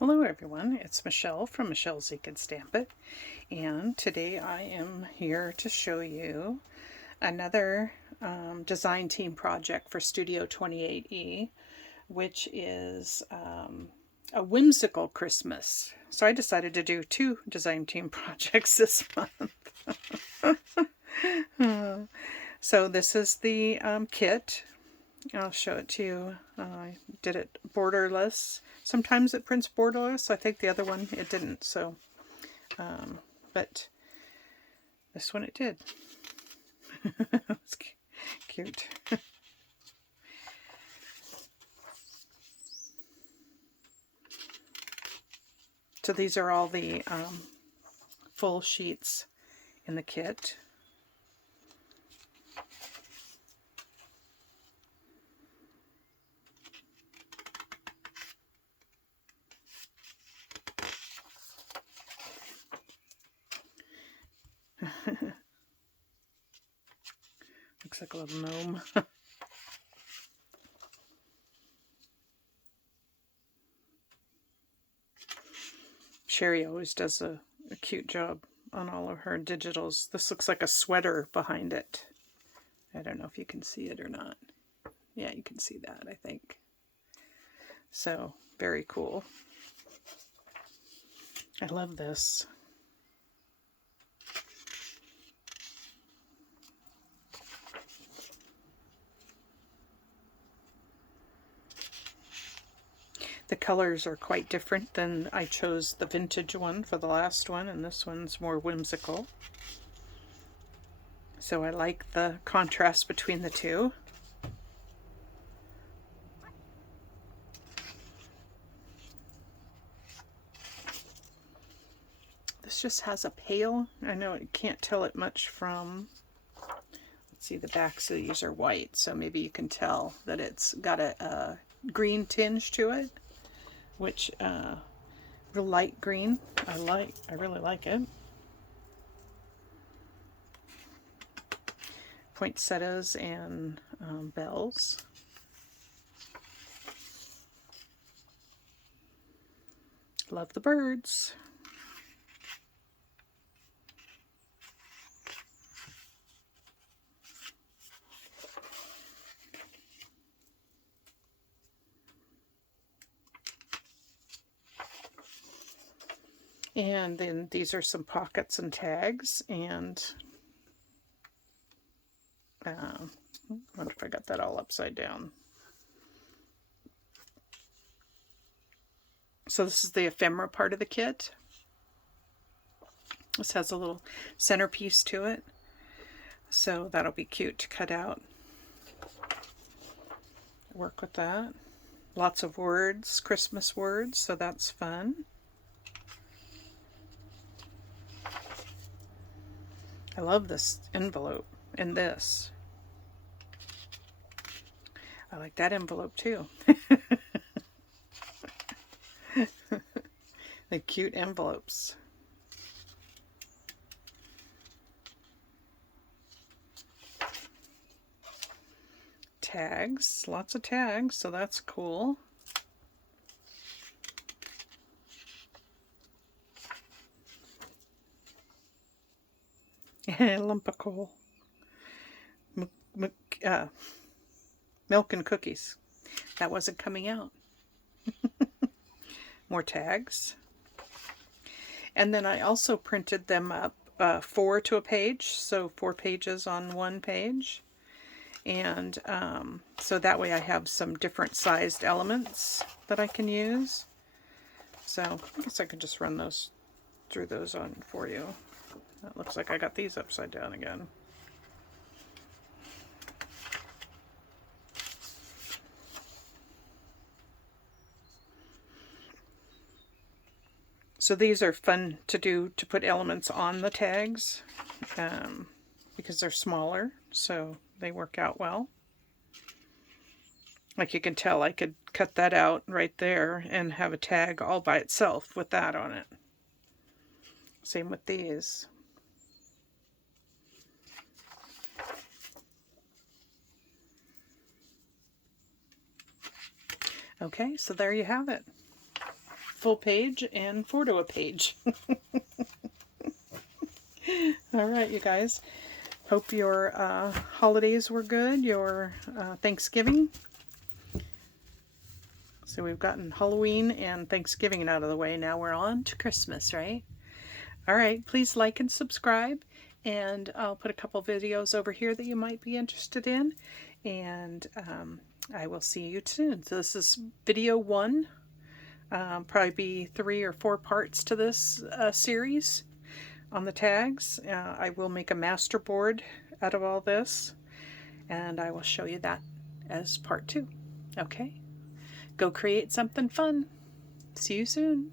Hello everyone, it's Michelle from Michelle's Ink and Stamp It, and today I am here to show you another design team project for Studio28E, which is A Whimsical Christmas. So I decided to do two design team projects this month. So this is the kit. I'll show it to you. I did it borderless. Sometimes it prints borderless. I think the other one it didn't. So, but this one it did. It's cute. So these are all the full sheets in the kit. Looks like a little gnome. Sherry always does a cute job on all of her digitals. This looks like a sweater behind it. I don't know if you can see it or not. Yeah, you can see that, I think. So, very cool. I love this. The colors are quite different than I chose the vintage one for the last one, and this one's more whimsical. So I like the contrast between the two. This just has a pale, I know you can't tell it much from, let's see, the backs of these are white, so maybe you can tell that it's got a green tinge to it, which real light green. I really like it. Poinsettias and bells. Love the birds. And then these are some pockets and tags, and I wonder if I got that all upside down. So this is the ephemera part of the kit. This has a little centerpiece to it, so that'll be cute to cut out. Work with that. Lots of words, Christmas words, so that's fun. I love this envelope and this. I like that envelope too. The cute envelopes. Tags, lots of tags, so that's cool. Lump of coal. Milk and cookies. That wasn't coming out. More tags. And then I also printed them up 4 to a page, so 4 pages on one page. And so that way I have some different sized elements that I can use. So I guess I could just run those through those on for you. That looks like I got these upside down again. So these are fun to do, to put elements on the tags because they're smaller, so they work out well. Like you can tell, I could cut that out right there and have a tag all by itself with that on it. Same with these. Okay, so there you have it. full page and 4 to a page. All right, you guys. Hope your holidays were good, your Thanksgiving. So we've gotten Halloween and Thanksgiving out of the way. Now we're on to Christmas, right? All right, please like and subscribe. And I'll put a couple videos over here that you might be interested in. And I will see you soon. So this is video 1. Probably be 3 or 4 parts to this series on the tags. I will make a master board out of all this, and I will show you that as part 2. Okay, go create something fun. See you soon.